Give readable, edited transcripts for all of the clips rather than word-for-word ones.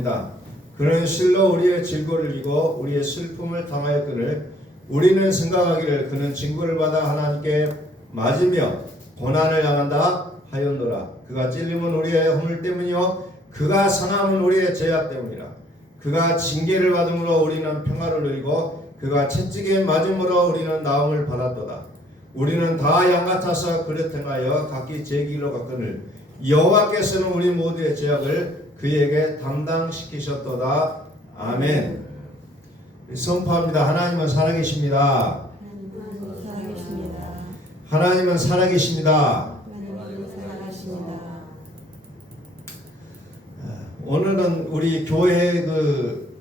기록합니다. 그는 실로 우리의 질고를 지고 우리의 슬픔을 당하였거늘 우리는 생각하기를 그는 징벌을 받아 하나님께 맞으며 고난을 당한다 하였노라. 그가 찔림은 우리의 허물 때문이요 그가 상함은 우리의 죄악 때문이라. 그가 징계를 받음으로 우리는 평화를 누리고 그가 채찍에 맞음으로 우리는 나음을 받았도다. 우리는 다 양같아서 그릇 행하여 각기 제 길로 갔거늘 여호와께서는 우리 모두의 죄악을 그에게 담당시키셨도다. 아멘. 선포합니다. 하나님은 살아계십니다. 하나님은 살아계십니다. 오늘은 우리 교회의 그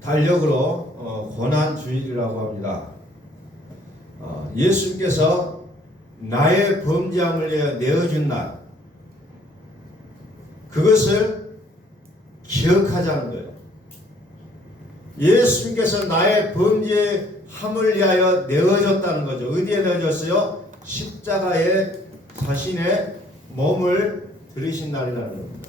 달력으로 고난주일이라고 합니다. 예수님께서 나의 범죄함을 위하여 내어준 날, 그것을 기억하자는 거예요. 예수님께서 나의 범죄함을 위하여 내어졌다는 거죠. 어디에 내어졌어요? 십자가에 자신의 몸을 들이신 날이라는 겁니다.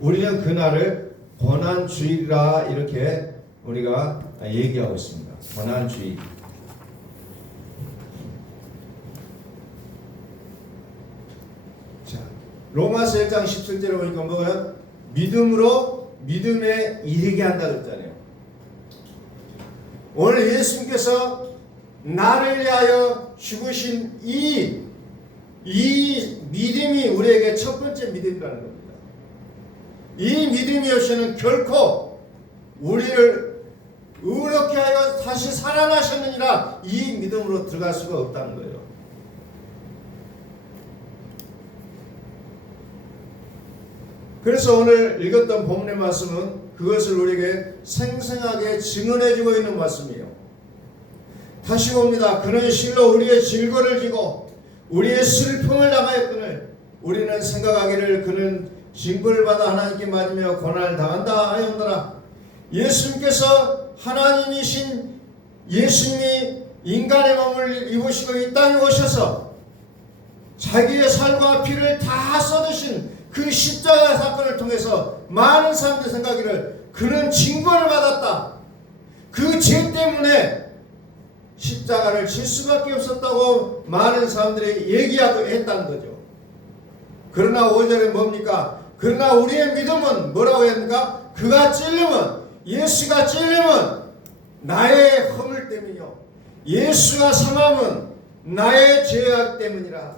우리는 그날을 고난주일이라 이렇게 우리가 얘기하고 있습니다. 고난주일. 자, 로마서 1장 17절에 보니까 뭐예요? 믿음으로 믿음에 이르게 한다 그랬잖아요. 오늘 예수님께서 나를 위하여 죽으신 이 믿음이 우리에게 첫 번째 믿음이라는 겁니다. 이 믿음이 없이는 결코 우리를 의롭게 하여 다시 살아나셨느니라 이 믿음으로 들어갈 수가 없다는 거예요. 그래서 오늘 읽었던 본문의 말씀은 그것을 우리에게 생생하게 증언해주고 있는 말씀이에요. 다시 봅니다. 그는 실로 우리의 질거를 지고 우리의 슬픔을 당하였거늘 우리는 생각하기를 그는 징벌을 받아 하나님께 맞으며 고난을 당한다 하였노라. 예수님께서 하나님이신 예수님이 인간의 몸을 입으시고 이 땅에 오셔서 자기의 살과 피를 다 쏟으신 그 십자가 사건을 통해서 많은 사람들이 생각하기를 그는 징벌을 받았다. 그 죄 때문에 십자가를 질 수밖에 없었다고 많은 사람들이 얘기하고 했다는 거죠. 그러나 5절에 뭡니까? 그러나 우리의 믿음은 뭐라고 했는가? 그가 찔림은 예수가 찔림은 나의 허물 때문이요 예수가 상함은 나의 죄악 때문이라.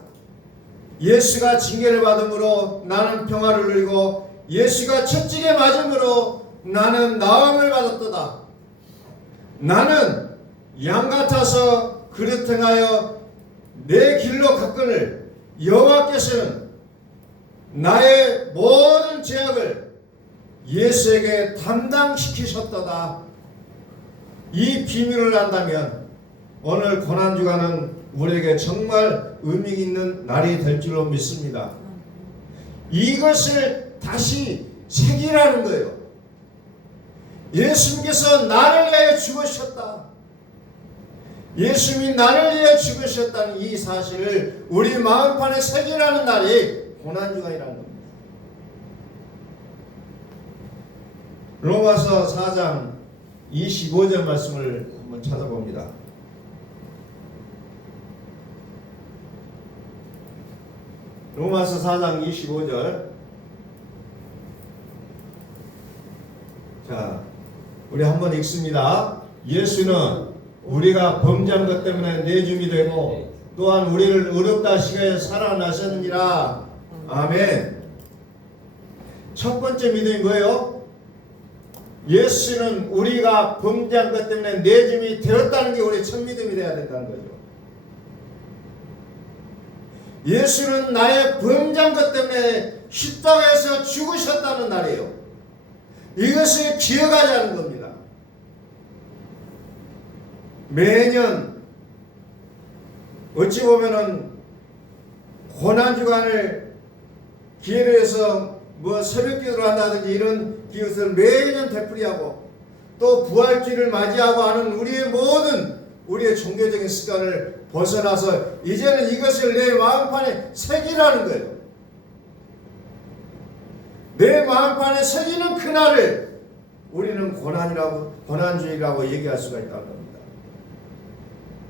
예수가 징계를 받음으로 나는 평화를 누리고 예수가 채찍에 맞음으로 나는 나음을 받았도다. 나는 양같아서 그릇 행하여 내 길로 갔거늘 여호와께서는 나의 모든 죄악을 예수에게 담당시키셨도다. 이 비밀을 안다면 오늘 고난주간은 우리에게 정말 의미 있는 날이 될 줄로 믿습니다. 이것을 다시 새기라는 거예요. 예수님께서 나를 위하여 죽으셨다. 예수님이 나를 위해 죽으셨다는 이 사실을 우리 마음판에 새기라는 날이 고난주간이라는 겁니다. 로마서 4장 25절 말씀을 한번 찾아봅니다. 로마서 4장 25절. 자, 우리 한번 읽습니다. 예수는 우리가 범죄한 것 때문에 내줌이 되고 또한 우리를 의롭다 하시기에 살아나셨느니라. 아멘. 첫 번째 믿음이 뭐예요? 예수는 우리가 범죄한 것 때문에 내줌이 되었다는 게 우리 첫 믿음이 되어야 된다는 거죠. 예수는 나의 범죄한 것 때문에 십자가에서 죽으셨다는 날이에요. 이것을 기억하자는 겁니다. 매년 어찌 보면은 고난주간을 기회로 해서 뭐 새벽기도를 한다든지 이런 기회를 매년 되풀이하고 또 부활주일을 맞이하고 하는 우리의 종교적인 습관을 벗어나서 이제는 이것을 내 마음판에 새기라는 거예요. 내 마음판에 새기는 그날을 우리는 고난주의라고 얘기할 수가 있다는 겁니다.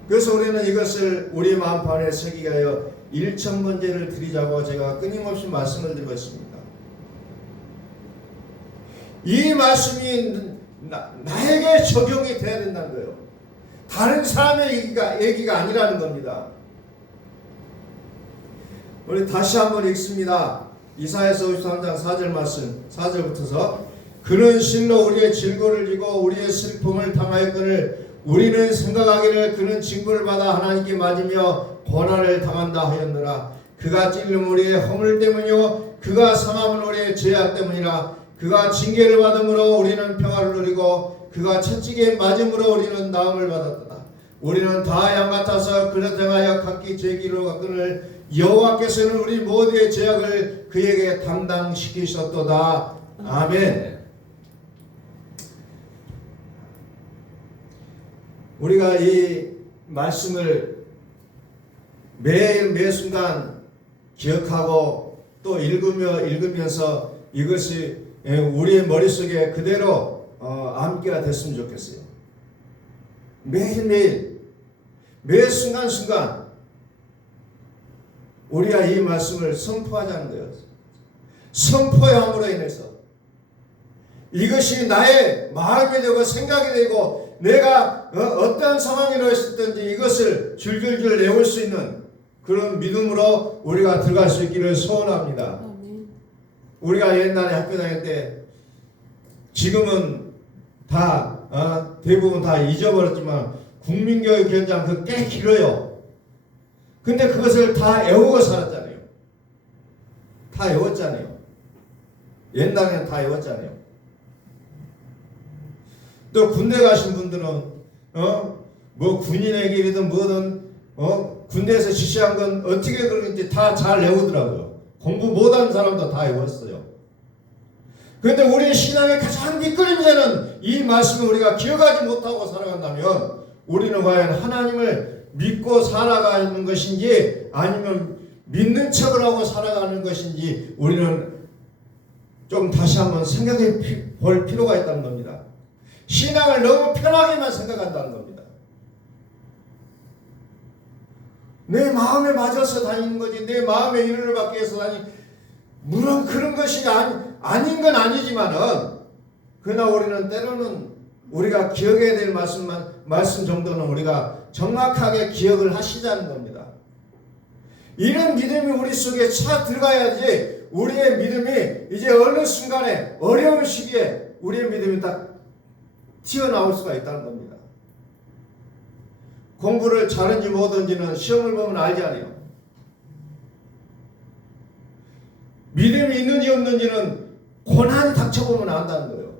그래서 우리는 이것을 우리 마음판에 새기게 하여 일천번제를 드리자고 제가 끊임없이 말씀을 드리고 있습니다. 이 말씀이 나에게 적용이 돼야 된다는 거예요. 다른 사람의 얘기가 아니라는 겁니다. 우리 다시 한번 읽습니다. 이사야서 53장 4절 말씀, 4절부터서 그는 실로 우리의 질고를 지고 우리의 슬픔을 당하였거늘 우리는 생각하기를 그는 징벌을 받아 하나님께 맞으며 고난을 당한다 하였노라. 그가 찔림 우리의 허물 때문이요 그가 상함은 우리의 죄악 때문이라. 그가 징계를 받음으로 우리는 평화를 누리고 그가 채찍에 맞음으로 우리는 나음을 받았다. 우리는 다 양같아서 그릇 행하여 각기 제 길로 갔거늘 여호와께서는 우리 모두의 죄악을 그에게 담당시키셨도다. 아멘. 우리가 이 말씀을 매일 매 순간 기억하고 또 읽으면서 이것이 우리의 머릿속에 그대로 암기가 됐으면 좋겠어요. 매일매일 매 순간순간 우리가 이 말씀을 선포하자는 거예요. 선포함으로 인해서 이것이 나의 마음이 되고 생각이 되고 내가 어떠한 상황에 놓였든지 이것을 줄줄줄 내올 수 있는 그런 믿음으로 우리가 들어갈 수 있기를 소원합니다. 우리가 옛날에 학교 다닐 때 지금은 다 대부분 다 잊어버렸지만 국민교육 현장 그 꽤 길어요. 근데 그것을 다 외우고 살았잖아요. 다 외웠잖아요. 옛날에는 다 외웠잖아요. 또 군대 가신 분들은 뭐 군인의 길이든 뭐든 군대에서 지시한 건 어떻게 그런지 다 잘 외우더라고요. 공부 못하는 사람도 다 외웠어요. 그런데 우리의 신앙의 가장 밑거림되는 이 말씀을 우리가 기억하지 못하고 살아간다면 우리는 과연 하나님을 믿고 살아가는 것인지 아니면 믿는 척을 하고 살아가는 것인지 우리는 좀 다시 한번 생각해 볼 필요가 있다는 겁니다. 신앙을 너무 편하게만 생각한다는 겁니다. 내 마음에 맞아서 다니는 거지 내 마음에 위로를 받기 위해서 물론 그런 것이 아닌 건 아니지만은 그러나 우리는 때로는 우리가 기억해야 될 말씀 정도는 우리가 정확하게 기억을 하시자는 겁니다. 이런 믿음이 우리 속에 차 들어가야지 우리의 믿음이 이제 어느 순간에 어려운 시기에 우리의 믿음이 딱 튀어나올 수가 있다는 겁니다. 공부를 잘하는지 못하는지는 시험을 보면 알잖아요. 믿음이 있는지 없는지는 고난이 닥쳐보면 안다는 거예요.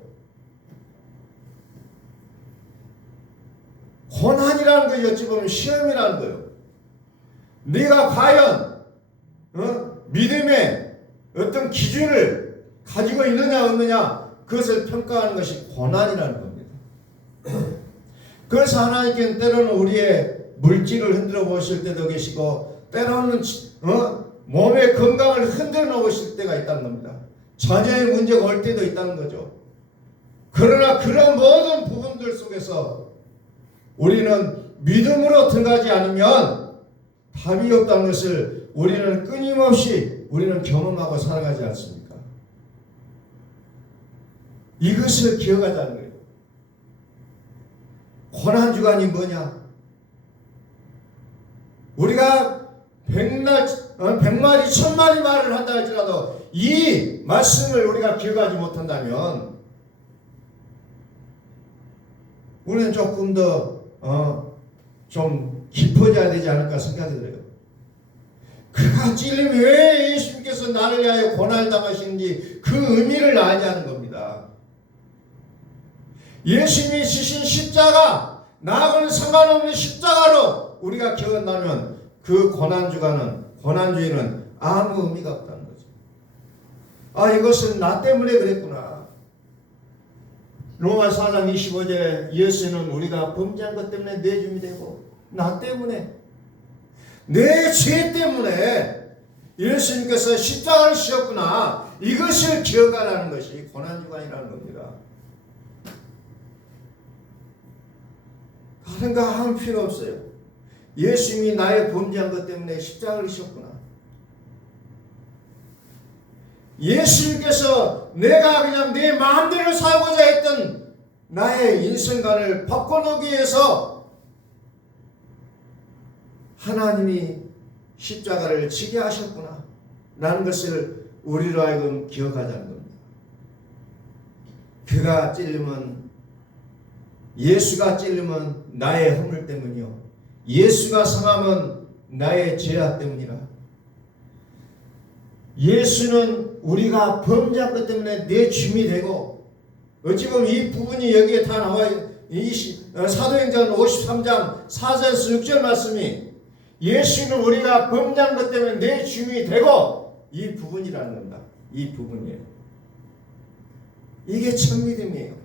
고난이라는 것이 어찌 보면 시험이라는 거예요. 네가 과연 믿음의 어떤 기준을 가지고 있느냐 없느냐 그것을 평가하는 것이 고난이라는 겁니다. 그래서 하나님께는 때로는 우리의 물질을 흔들어 보실 때도 계시고 때로는 몸의 건강을 흔들어 놓으실 때가 있다는 겁니다. 자녀의 문제가 올 때도 있다는 거죠. 그러나 그런 모든 부분들 속에서 우리는 믿음으로 들어가지 않으면 답이 없다는 것을 우리는 끊임없이 우리는 경험하고 살아가지 않습니까? 이것을 기억하자는 거예요. 고난주간이 뭐냐? 우리가 100마리 1000마리 말을 한다 할지라도 이 말씀을 우리가 기억하지 못한다면 우리는 조금 더 좀 깊어져야 되지 않을까 생각이 들어요. 그가 찔림이 왜 예수님께서 나를 위하여 고난을 당하시는지 그 의미를 알지 않은 겁니다. 예수님이 지신 십자가 나하고는 상관없는 십자가로 우리가 기억한다면 그 고난주의는 아무 의미가 없다는 거죠. 이것은 나 때문에 그랬구나. 로마서 4장 25절에 예수는 우리가 범죄한 것 때문에 내줌이 되고 나 때문에 내 죄 때문에 예수님께서 십자가를 지셨구나. 이것을 기억하라는 것이 고난주간이라는 겁니다. 다른 거 아무 필요 없어요. 예수님이 나의 범죄한 것 때문에 십자가를 지셨구나. 예수님께서 내가 그냥 내 마음대로 살고자 했던 나의 인생관을 바꿔놓기 위해서 하나님이 십자가를 지게 하셨구나 라는 것을 우리로 하여금 기억하자는 겁니다. 그가 찔리면, 예수가 찔리면 나의 허물 때문이요, 예수가 상하면 나의 죄악 때문이라. 예수는 우리가 범죄한 것 때문에 내 짐이 되고, 어찌 보면 이 부분이 여기에 다 나와 있는 사도행전 53장 4절에서 6절 말씀이 예수는 우리가 범죄한 것 때문에 내 짐이 되고, 이 부분이라는 겁니다. 이 부분이에요. 이게 참 믿음이에요.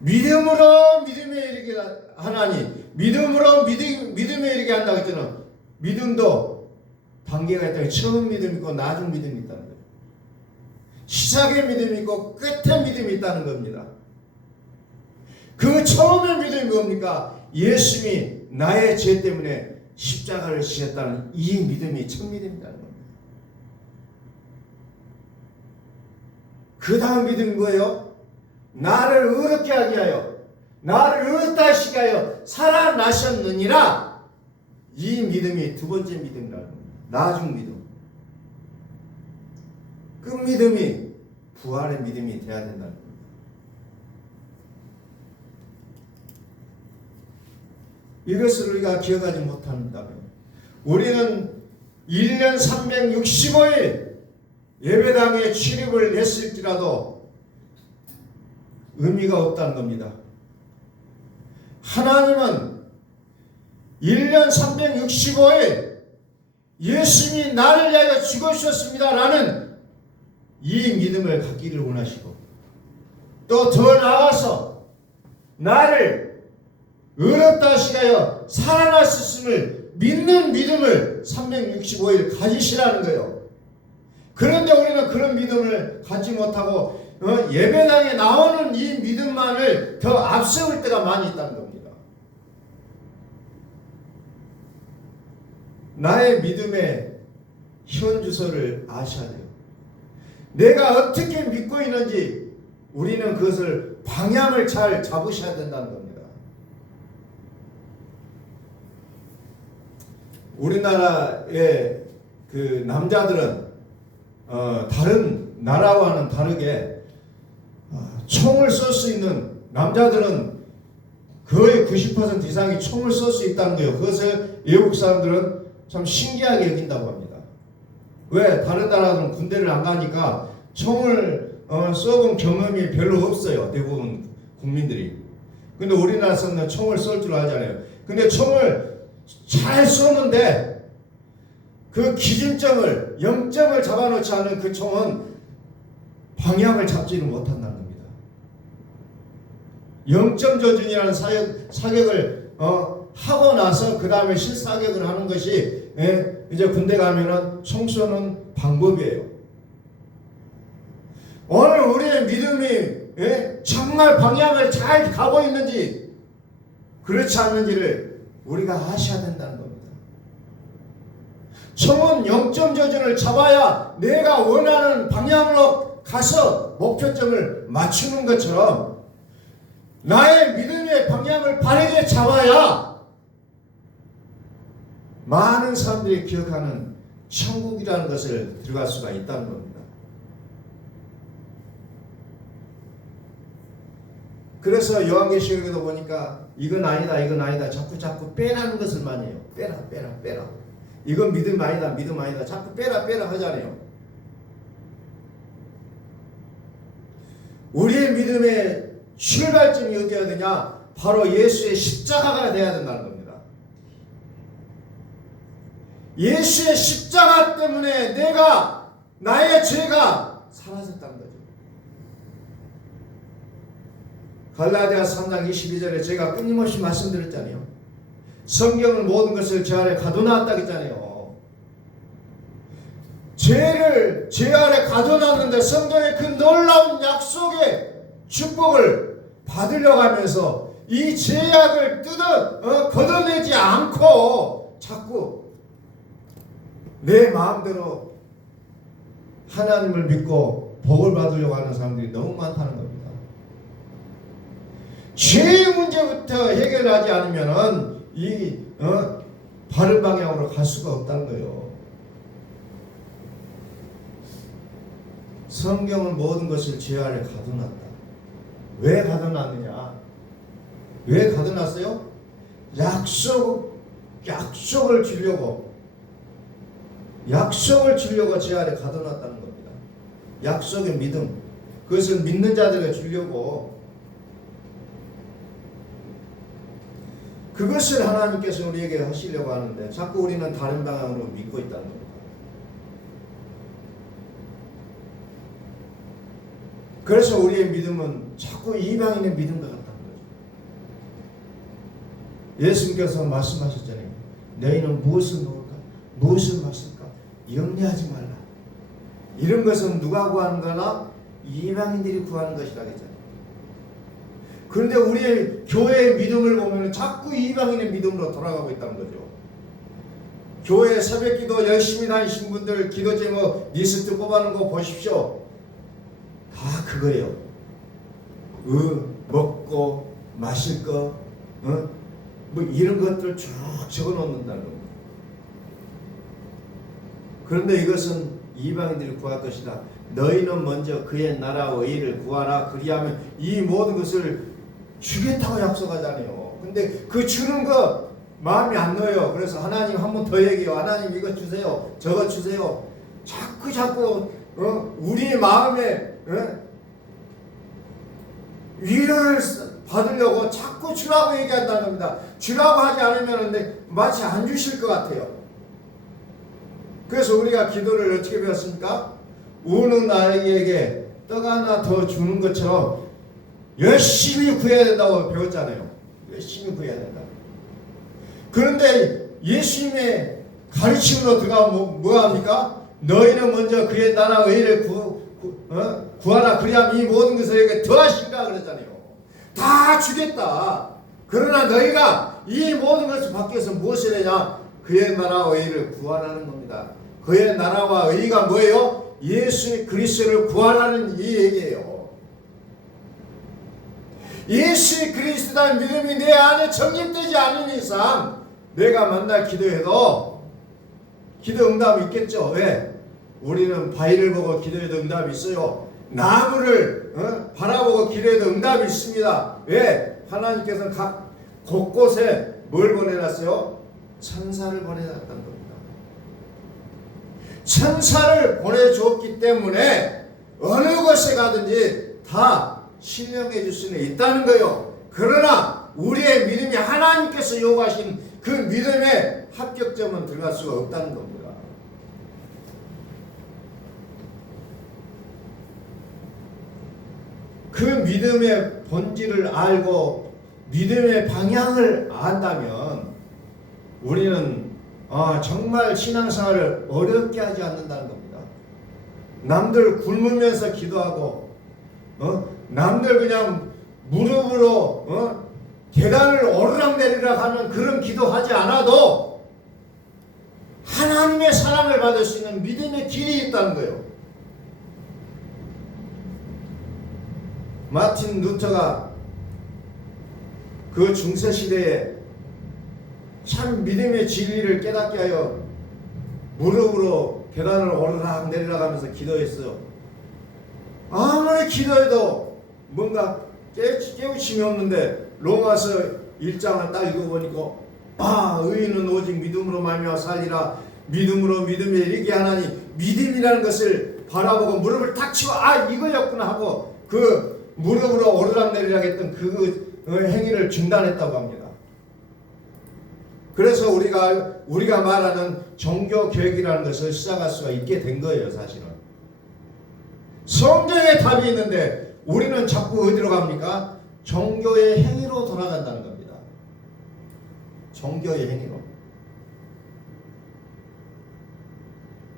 믿음으로 믿음에 이르게 하나니, 믿음으로 믿음에 이르게 한다고 했잖아요. 믿음도 단계가 있다. 처음 믿음이 있고 나중 믿음이 있다는 거예요. 시작의 믿음이 있고 끝의 믿음이 있다는 겁니다. 그 처음의 믿음이 뭡니까? 예수님이 나의 죄 때문에 십자가를 지셨다는 이 믿음이 첫 믿음이라는 겁니다. 그 다음 믿음이 뭐예요? 나를 의롭게 하게 하여, 나를 의롭다 하시게 하여 살아나셨느니라. 이 믿음이 두 번째 믿음이라는 겁니다. 나중 믿음. 그 믿음이 부활의 믿음이 되어야 된다는 겁니다. 이것을 우리가 기억하지 못한다면 우리는 1년 365일 예배당에 출입을 했을지라도 의미가 없다는 겁니다. 하나님은 1년 365일 예수님이 나를 위하여 죽으셨습니다 라는 이 믿음을 갖기를 원하시고, 또 더 나아가서 나를 의롭다 하시게 하여 살아났음을 믿는 믿음을 365일 가지시라는 거예요. 그런데 우리는 그런 믿음을 갖지 못하고 예배당에 나오는 이 믿음만을 더 앞세울 때가 많이 있다는 겁니다. 나의 믿음의 현주소를 아셔야 돼요. 내가 어떻게 믿고 있는지 우리는 그것을 방향을 잘 잡으셔야 된다는 겁니다. 우리나라의 그 남자들은 다른 나라와는 다르게 총을 쏠 수 있는, 남자들은 거의 90% 이상이 총을 쏠 수 있다는 거예요. 그것을 외국 사람들은 참 신기하게 여긴다고 합니다. 왜? 다른 나라들은 군대를 안 가니까 총을 쏘본 경험이 별로 없어요. 대부분 국민들이. 근데 우리나라에서는 총을 쏠 줄 알잖아요. 근데 총을 잘 쏘는데 그 기준점을, 0점을 잡아놓지 않은 그 총은 방향을 잡지를 못한다는 겁니다. 0점 조준이라는 사격을 하고 나서 그 다음에 실사격을 하는 것이 이제 군대 가면은 총 쏘는 방법이에요. 오늘 우리의 믿음이 정말 방향을 잘 가고 있는지 그렇지 않는지를 우리가 아셔야 된다는 겁니다. 총은 0점 조준을 잡아야 내가 원하는 방향으로 가서 목표점을 맞추는 것처럼 나의 믿음의 방향을 바르게 잡아야 많은 사람들이 기억하는 천국이라는 것을 들어갈 수가 있다는 겁니다. 그래서 요한계시록에도 보니까 이건 아니다, 이건 아니다, 자꾸 빼라는 것을 많이 해요. 빼라. 이건 믿음 아니다, 믿음 아니다, 자꾸 빼라 하잖아요. 우리의 믿음의 출발점이 어디야 되냐? 바로 예수의 십자가가 되어야 된다는 겁니다. 예수의 십자가 때문에 나의 죄가 사라졌다는 거죠. 갈라디아서 3장 22절에 제가 끊임없이 말씀드렸잖아요. 성경은 모든 것을 제 아래 가둬놨다고 했잖아요. 죄를 죄 아래 가둬놨는데 성경의 그 놀라운 약속의 축복을 받으려고 하면서 이 죄악을 걷어내지 않고 자꾸 내 마음대로 하나님을 믿고 복을 받으려고 하는 사람들이 너무 많다는 겁니다. 죄의 문제부터 해결하지 않으면 이 바른 방향으로 갈 수가 없다는 거예요. 성경은 모든 것을 죄 아래 가둬놨다. 왜 가둬놨느냐? 왜 가둬놨어요? 약속을 주려고 죄 아래 가둬놨다는 겁니다. 약속의 믿음, 그것을 믿는 자들에게 주려고, 그것을 하나님께서 우리에게 하시려고 하는데 자꾸 우리는 다른 방향으로 믿고 있다는 겁니다. 그래서 우리의 믿음은 자꾸 이방인의 믿음과 같다는 거죠. 예수님께서 말씀하셨잖아요. 너희는 무엇을 먹을까? 무엇을 마실까? 염려하지 말라. 이런 것은 누가 구하는 거나? 이방인들이 구하는 것이라 했잖아요. 그런데 우리의 교회의 믿음을 보면 자꾸 이방인의 믿음으로 돌아가고 있다는 거죠. 교회 새벽기도 열심히 다니신 분들 기도 제목 리스트 뽑아놓은 거 보십시오. 다 그거예요. 먹고 마실 거, 뭐 이런 것들 쭉 적어놓는다는 겁니다. 그런데 이것은 이방인들이 구할 것이다. 너희는 먼저 그의 나라와 의를 구하라. 그리하면 이 모든 것을 주겠다고 약속하잖아요. 근데 그 주는 거 마음이 안 놓여요. 그래서 하나님 한 번 더 얘기해요. 하나님 이거 주세요. 저거 주세요. 자꾸 우리 마음에 위로를 받으려고 자꾸 주라고 얘기한다는 겁니다. 주라고 하지 않으면 마치 안 주실 것 같아요. 그래서 우리가 기도를 어떻게 배웠습니까? 우는 아이에게 떡 하나 더 주는 것처럼 열심히 구해야 된다고 배웠잖아요. 열심히 구해야 된다. 그런데 예수님의 가르침으로 들어가면 뭐합니까? 너희는 먼저 그의 나라 의를 구하라. 그리하면 이 모든 것을 더하시리라 그랬잖아요. 다 주겠다. 그러나 너희가 이 모든 것을 받기 위해서 무엇을 해냐? 그의 나라와 의를 구하라는 겁니다. 그의 나라와 의가 뭐예요? 예수 그리스도를 구하라는 이 얘기예요. 예수 그리스도라는 믿음이 내 안에 정립되지 않은 이상 내가 만날 기도해도 기도 응답이 있겠죠. 왜? 우리는 바위를 보고 기도해도 응답이 있어요. 나무를 바라보고 기도해도 응답이 있습니다. 왜? 하나님께서는 각 곳곳에 뭘 보내놨어요? 천사를 보내놨다는 겁니다. 천사를 보내주었기 때문에 어느 곳에 가든지 다 신령해 줄 수는 있다는 거예요. 그러나 우리의 믿음이 하나님께서 요구하신 그 믿음의 합격점은 들어갈 수가 없다는 겁니다. 그 믿음의 본질을 알고 믿음의 방향을 안다면 우리는 정말 신앙생활을 어렵게 하지 않는다는 겁니다. 남들 굶으면서 기도하고 남들 그냥 무릎으로 계단을 오르락내리락 하는 그런 기도하지 않아도 하나님의 사랑을 받을 수 있는 믿음의 길이 있다는 거예요. 마틴 루터가 그 중세시대에 참 믿음의 진리를 깨닫게 하여 무릎으로 계단을 오르락 내리락 하면서 기도했어요. 아무리 기도해도 뭔가 깨우침이 없는데 로마서 1장을 딱 읽어보니까 의인은 오직 믿음으로 말미암아 살리라. 믿음으로 믿음에 이르게 하나니 믿음이라는 것을 바라보고 무릎을 탁 치고 이거였구나 하고 그 무릎으로 오르락내리락 했던 그 행위를 중단했다고 합니다. 그래서 우리가 말하는 종교개혁이라는 것을 시작할 수가 있게 된 거예요. 사실은 성경에 답이 있는데 우리는 자꾸 어디로 갑니까? 종교의 행위로 돌아간다는 겁니다. 종교의 행위로.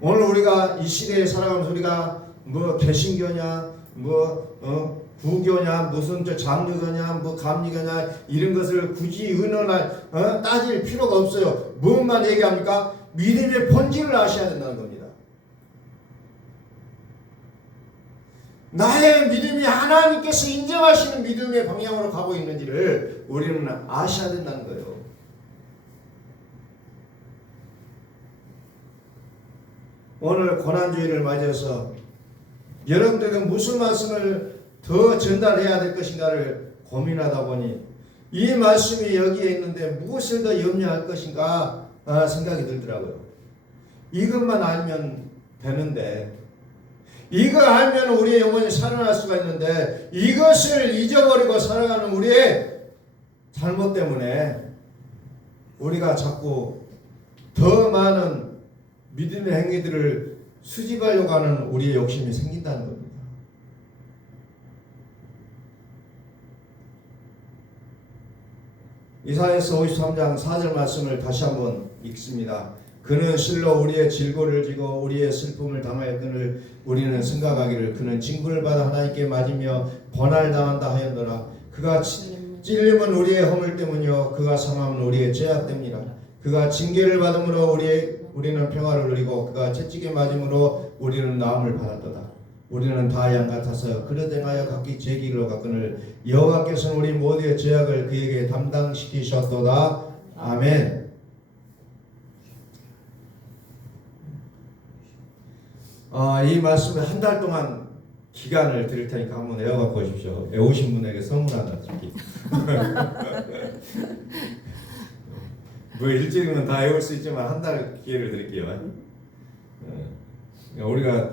오늘 우리가 이 시대에 살아가면서 우리가 뭐 개신교냐, 부교냐, 무슨 장로교냐, 감리교냐 이런 것을 굳이 의논할 따질 필요가 없어요. 무엇만 얘기합니까? 믿음의 본질을 아셔야 된다는 겁니다. 나의 믿음이 하나님께서 인정하시는 믿음의 방향으로 가고 있는지를 우리는 아셔야 된다는 거예요. 오늘 고난주의를 맞이해서 여러분들에게 무슨 말씀을 더 전달해야 될 것인가를 고민하다 보니 이 말씀이 여기에 있는데 무엇을 더 염려할 것인가 생각이 들더라고요. 이것만 알면 되는데, 이거 알면 우리의 영혼이 살아날 수가 있는데, 이것을 잊어버리고 살아가는 우리의 잘못 때문에 우리가 자꾸 더 많은 믿음의 행위들을 수집하려고 하는 우리의 욕심이 생긴다는 겁니다. 이사야서 53장 4절 말씀을 다시 한번 읽습니다. 그는 실로 우리의 질고를 지고 우리의 슬픔을 당하였거늘 우리는 생각하기를 그는 징벌을 받아 하나님께 맞으며 번할 당한다 하였노라. 그가 찔림은 우리의 허물 때문이요 그가 상함은 우리의 죄악 때문이라. 그가 징계를 받음으로 우리는 평화를 누리고 그가 채찍에 맞음으로 우리는 나음을 받았도다. 우리는 다 양 같아서 그릇 행하여 각기 제 길로 갔거늘 여호와께서는 우리 모두의 죄악을 그에게 담당시키셨도다. 아멘. 이 말씀을 한 달 동안 기간을 드릴 테니까 한번 외워갖고 오십시오. 외우신 분에게 선물 하나 드릴게요. 뭐 일주일이면 다 외울 수 있지만 한 달 기회를 드릴게요. 우리가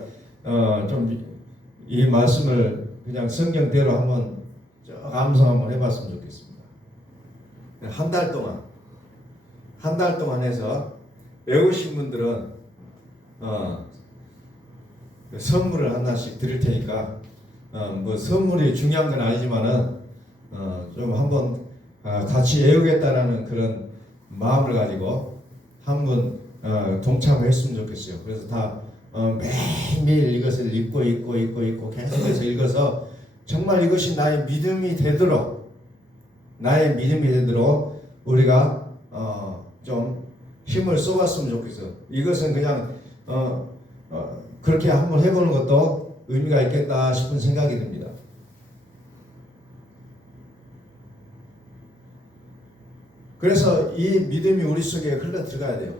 좀 이 말씀을 그냥 성경대로 한번 감상 한번 해봤으면 좋겠습니다. 한 달 동안 해서 외우신 분들은 선물을 하나씩 드릴 테니까 뭐 선물이 중요한 건 아니지만은 좀 한번 같이 외우겠다라는 그런 마음을 가지고 한번 동참했으면 좋겠어요. 그래서 다 매일매일 이것을 읽고 계속해서 읽어서 정말 이것이 나의 믿음이 되도록 우리가 좀 힘을 쏟았으면 좋겠어요. 이것은 그냥 그렇게 한번 해보는 것도 의미가 있겠다 싶은 생각이 듭니다. 그래서 이 믿음이 우리 속에 흘러 들어가야 돼요.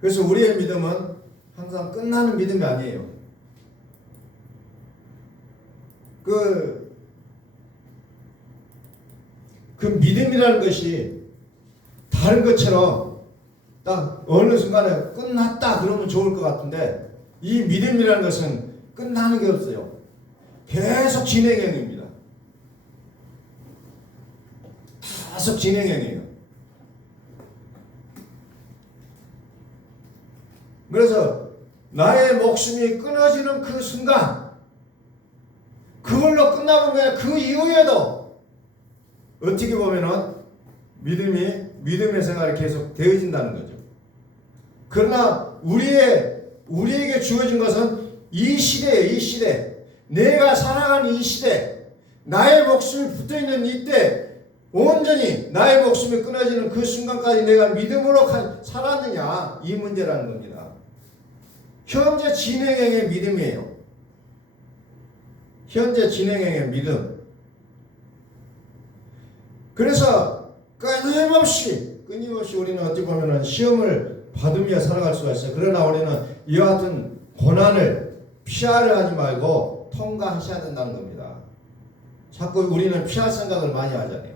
그래서 우리의 믿음은 항상 끝나는 믿음이 아니에요. 그 믿음이라는 것이 다른 것처럼 딱 어느 순간에 끝났다 그러면 좋을 것 같은데 이 믿음이라는 것은 끝나는 게 없어요. 계속 진행형입니다. 계속 진행형이에요. 그래서 나의 목숨이 끊어지는 그 순간 그걸로 끝나는 거야. 그 이후에도 어떻게 보면은 믿음의 생활이 계속 되어진다는 거죠. 그러나 우리에게 주어진 것은 이 시대 내가 살아가는 이 시대 나의 목숨이 붙어있는 이때 온전히 나의 목숨이 끊어지는 그 순간까지 내가 믿음으로 살았느냐 이 문제라는 겁니다. 현재 진행형의 믿음이에요. 현재 진행형의 믿음. 그래서 끊임없이 우리는 어찌 보면 시험을 받으며 살아갈 수가 있어요. 그러나 우리는 이와 같은 고난을 피하려 하지 말고 통과하셔야 된다는 겁니다. 자꾸 우리는 피할 생각을 많이 하잖아요.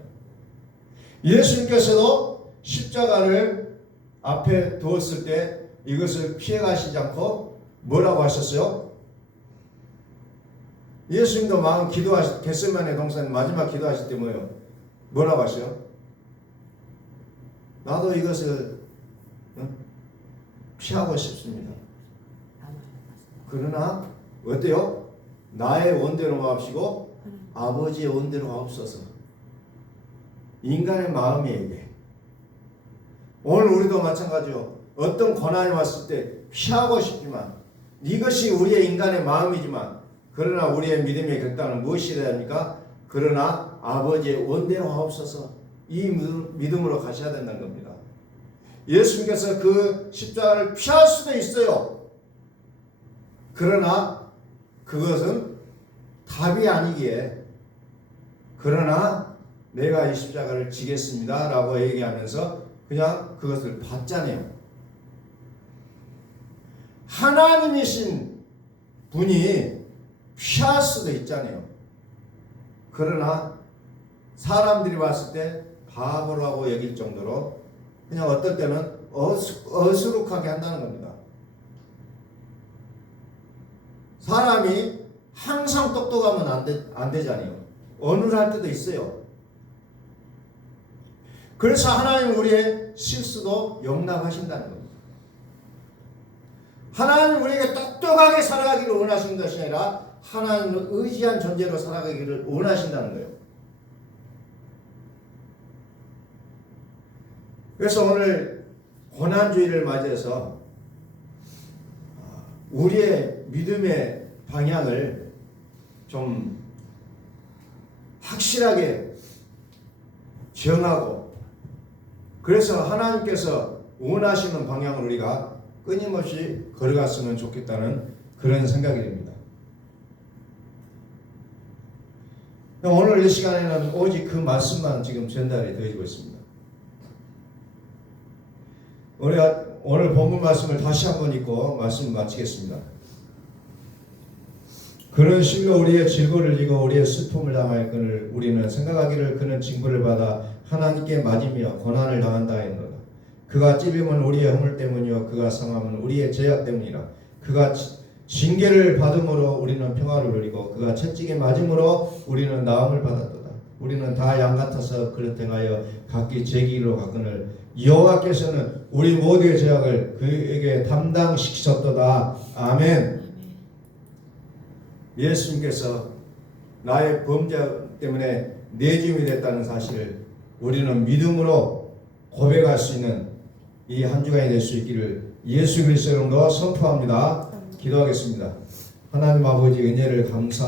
예수님께서도 십자가를 앞에 두었을 때 이것을 피해가시지 않고 뭐라고 하셨어요? 예수님도 마음 기도하실 겟세마네 동산 마지막 기도하실 때 뭐라고 하셔요? 나도 이것을 피하고 싶습니다. 그러나 어때요? 나의 원대로 마옵시고 아버지의 원대로 마옵소서. 인간의 마음이 이게. 오늘 우리도 마찬가지요. 어떤 고난이 왔을 때 피하고 싶지만 이것이 우리의 인간의 마음이지만 그러나 우리의 믿음의 결단은 무엇이 되어야 합니까? 그러나 아버지의 원대로 하옵소서 이 믿음으로 가셔야 된다는 겁니다. 예수님께서 그 십자가를 피할 수도 있어요. 그러나 그것은 답이 아니기에 그러나 내가 이 십자가를 지겠습니다 라고 얘기하면서 그냥 그것을 받잖아요. 하나님이신 분이 피할 수도 있잖아요. 그러나 사람들이 봤을 때 바보라고 여길 정도로 그냥 어떨 때는 어수룩하게 한다는 겁니다. 사람이 항상 똑똑하면 안 되잖아요. 어눌할 때도 있어요. 그래서 하나님 우리의 실수도 용납하신다는 겁니다. 하나님 우리에게 똑똑하게 살아가기를 원하시는 것이 아니라 하나님을 의지한 존재로 살아가기를 원하신다는 거예요. 그래서 오늘 고난주의를 맞이해서 우리의 믿음의 방향을 좀 확실하게 정하고 그래서 하나님께서 원하시는 방향을 우리가 끊임없이 걸어갔으면 좋겠다는 그런 생각이 듭니다. 오늘 이 시간에는 오직 그 말씀만 지금 전달이 되어지고 있습니다. 우리가 오늘 본문 말씀을 다시 한번 읽고 말씀을 마치겠습니다. 그는 실로 우리의 질고를 지고 우리의 슬픔을 당하였거늘 우리는 생각하기를 그는 징벌을 받아 하나님께 맞으며 고난을 당한다 하였노라. 그가 찔림은 우리의 허물 때문이요 그가 상함은 우리의 죄악 때문이라. 그가 징계를 받음으로 우리는 평화를 누리고 그가 채찍에 맞음으로 우리는 나음을 받았도다. 우리는 다 양 같아서 그릇 행하여 각기 제 길로 갔거늘 여호와께서는 우리 모두의 죄악을 그에게 담당시키셨도다. 아멘. 예수님께서 나의 범죄 때문에 내줌이 됐다는 사실을 우리는 믿음으로 고백할 수 있는 이 한 주간이 될 수 있기를 예수 그리스도 이름으로 선포합니다. 기도하겠습니다. 하나님 아버지 은혜를 감사